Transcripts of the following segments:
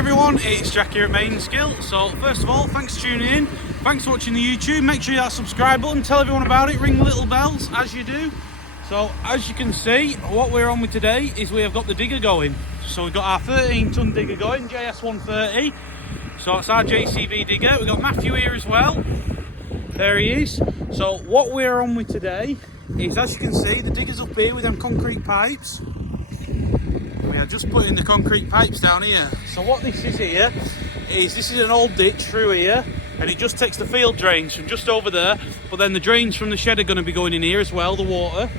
everyone, it's Jack here at Mainsgill. So first of all, thanks for tuning in, thanks for watching the YouTube. Make sure you hit that subscribe button, tell everyone about it, ring the little bells as you do. So as you can see, what we're on with today is we have got the digger going. So we've got our 13-ton digger going, JS 130. So it's our JCB digger. We've got Matthew here as well. There he is. So what we're on with today is, as you can see, the digger's up here with them concrete pipes. We are just putting the concrete pipes down here. So what this is here is, this is an old ditch through here, and it just takes the field drains from just over there, but then the drains from the shed are going to be going in here as well, the water.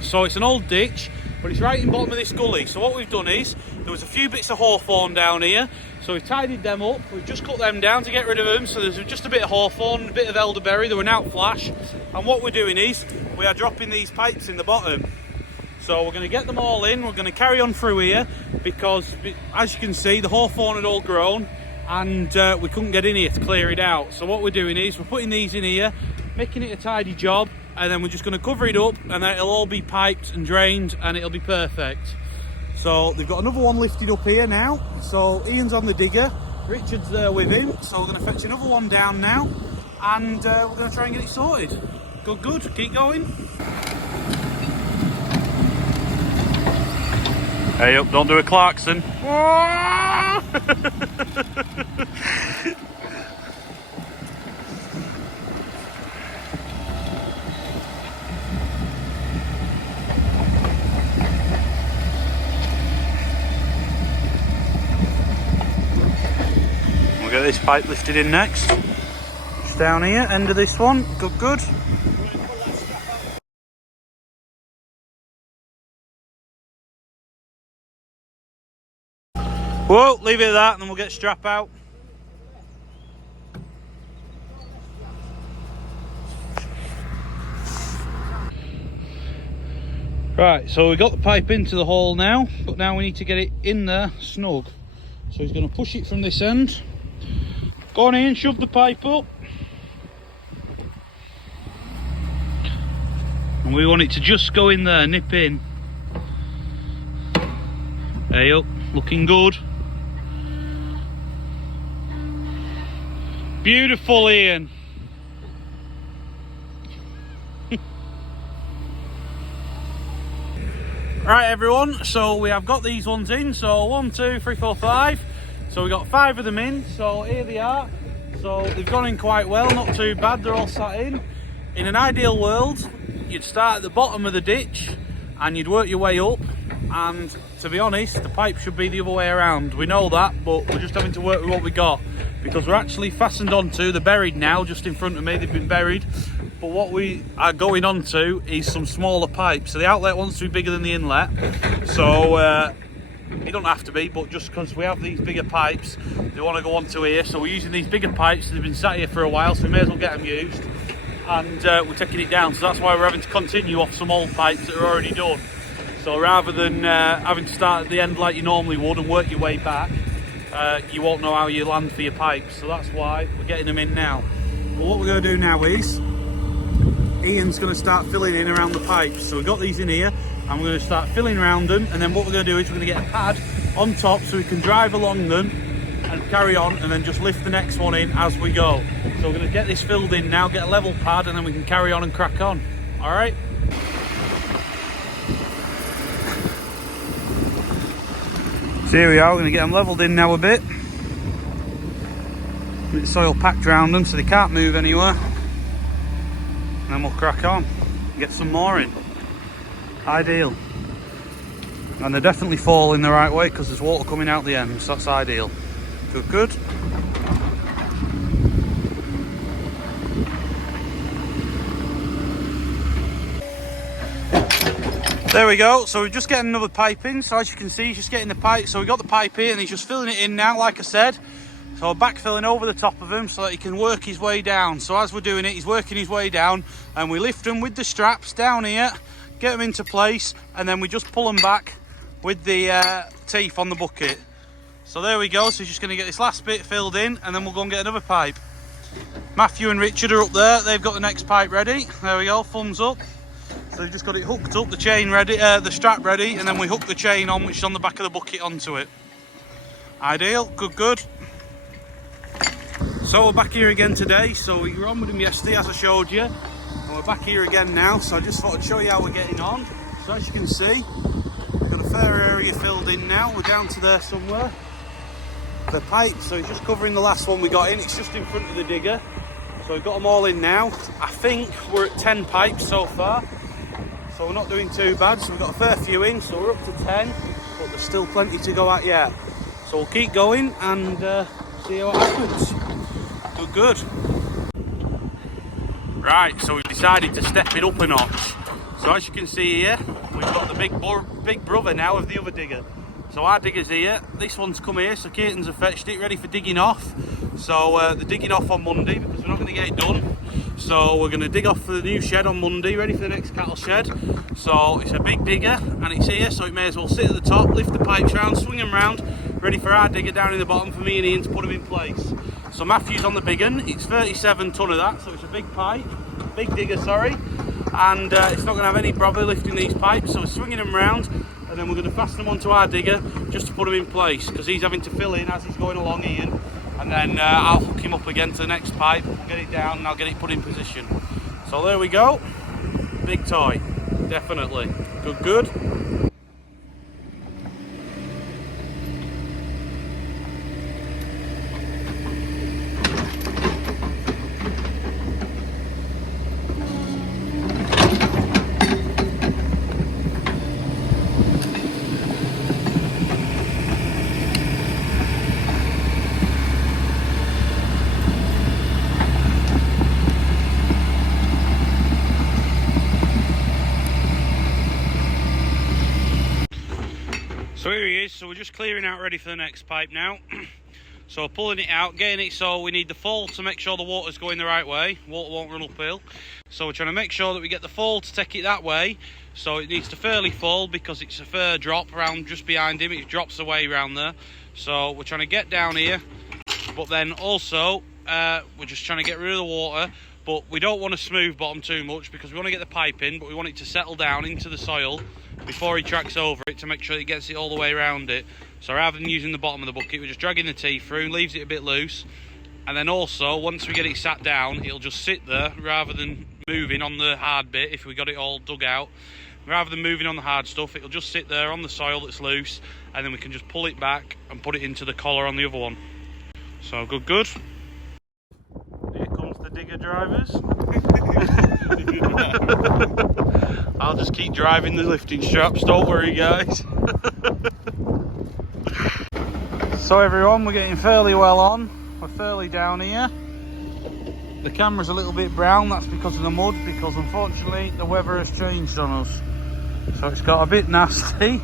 So it's an old ditch, but it's right in the bottom of this gully. So what we've done is, there was a few bits of hawthorn down here, so we've tidied them up. We've just cut them down to get rid of them. So there's just a bit of hawthorn, a bit of elderberry. They were now flash, and what we're doing is we are dropping these pipes in the bottom. So we're going to get them all in. We're going to carry on through here because, as you can see, the hawthorn had all grown, and we couldn't get in here to clear it out. So what we're doing is we're putting these in here, making it a tidy job, and then we're just going to cover it up, and then it'll all be piped and drained, and it'll be perfect. So they've got another one lifted up here now. So Ian's on the digger, Richard's there with him. So we're going to fetch another one down now, and we're going to try and get it sorted. Good, keep going. Hey up, don't do a Clarkson. We'll get this pipe lifted in next. Just down here, end of this one. Good. Whoa, leave it at that and then we'll get strap out. Right, so we got the pipe into the hole now, but now we need to get it in there snug. So he's going to push it from this end. Go on in, shove the pipe up. And we want it to just go in there, nip in. Hey up, looking good. Beautiful, Ian. Right everyone, so we have got these ones in. So 1, 2, 3, 4, 5. So we got 5 of them in. So here they are. So they've gone in quite well, not too bad. They're all sat in. In an ideal world, you'd start at the bottom of the ditch and you'd work your way up. And to be honest, the pipe should be the other way around. We know that, but we're just having to work with what we got, because we're actually fastened onto, they're buried now just in front of me, they've been buried, but what we are going on to is some smaller pipes. So the outlet wants to be bigger than the inlet, so it don't have to be, but just because we have these bigger pipes, they want to go onto here, so we're using these bigger pipes. They've been sat here for a while, so we may as well get them used, and we're taking it down. So that's why we're having to continue off some old pipes that are already done. So rather than having to start at the end like you normally would and work your way back, you won't know how you land for your pipes. So that's why we're getting them in now. Well, what we're going to do now is, Ian's going to start filling in around the pipes. So we've got these in here, and we're going to start filling around them. And then what we're going to do is we're going to get a pad on top so we can drive along them and carry on, and then just lift the next one in as we go. So we're going to get this filled in now, get a level pad, and then we can carry on and crack on. All right? So here we are, we're going to get them levelled in now a bit. Get the soil packed around them so they can't move anywhere. And then we'll crack on, get some more in. Ideal. And they definitely fall in the right way because there's water coming out the end, so that's ideal. Good. There we go, so we're just getting another pipe in. So as you can see, he's just getting the pipe. So we got the pipe here and he's just filling it in now, like I said. So we're backfilling over the top of him so that he can work his way down. So as we're doing it, he's working his way down, and we lift him with the straps down here, get them into place, and then we just pull them back with the teeth on the bucket. So there we go, so he's just going to get this last bit filled in, and then we'll go and get another pipe. Matthew and Richard are up there, they've got the next pipe ready. There we go, thumbs up. So we've just got it hooked up, the chain ready, the strap ready, and then we hook the chain on, which is on the back of the bucket, onto it. Ideal, good. So we're back here again today. So we were on with him yesterday, as I showed you, and we're back here again now. So I just thought I'd show you how we're getting on. So as you can see, we've got a fair area filled in now. We're down to there somewhere. The pipe, so he's just covering the last one we got in. It's just in front of the digger. So we've got them all in now. I think we're at 10 pipes so far. So we're not doing too bad. So we've got a fair few in, so we're up to 10, but there's still plenty to go at yet. So we'll keep going and see what happens. Good. Right, so we've decided to step it up a notch. So as you can see here, we've got the big brother now of the other digger. So our digger's here, this one's come here, so Caitlin's have fetched it, ready for digging off. So they're digging off on Monday because we're not going to get it done. So we're going to dig off for the new shed on Monday, ready for the next cattle shed. So it's a big digger and it's here, so it may as well sit at the top, lift the pipes round, swing them round, ready for our digger down in the bottom for me and Ian to put them in place. So Matthew's on the big one, it's 37 tonne of that, so it's a big pipe, big digger, sorry. And it's not going to have any bother lifting these pipes, so we're swinging them round. And then we're going to fasten them onto our digger just to put them in place because he's having to fill in as he's going along, Ian. And then I'll hook him up again to the next pipe, get it down and I'll get it put in position. So there we go. Big toy, definitely. Good. So here he is, so we're just clearing out ready for the next pipe now. So pulling it out, getting it so we need the fall to make sure the water's going the right way. Water won't run uphill. So we're trying to make sure that we get the fall to take it that way. So it needs to fairly fall because it's a fair drop around just behind him. It drops away around there. So we're trying to get down here. But then also, we're just trying to get rid of the water. But we don't want to smooth bottom too much because we want to get the pipe in, but we want it to settle down into the soil before he tracks over it to make sure he gets it all the way around it. So rather than using the bottom of the bucket, we're just dragging the teeth through, leaves it a bit loose. And then also, once we get it sat down, it'll just sit there rather than moving on the hard bit if we got it all dug out. Rather than moving on the hard stuff, it'll just sit there on the soil that's loose, and then we can just pull it back and put it into the collar on the other one. So good. Here comes the digger drivers. I'll just keep driving the lifting straps, don't worry guys. So everyone, we're getting fairly well on. We're fairly down here. The camera's a little bit brown, that's because of the mud, because unfortunately the weather has changed on us. So it's got a bit nasty,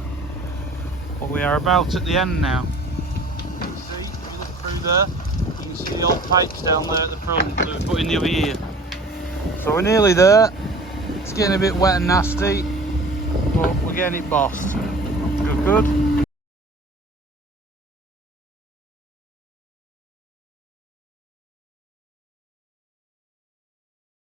but we are about at the end now. You can see, if you look through there, you can see the old pipes down there at the front that we put in the other year. So we're nearly there. It's getting a bit wet and nasty, but we're getting it bossed. Good.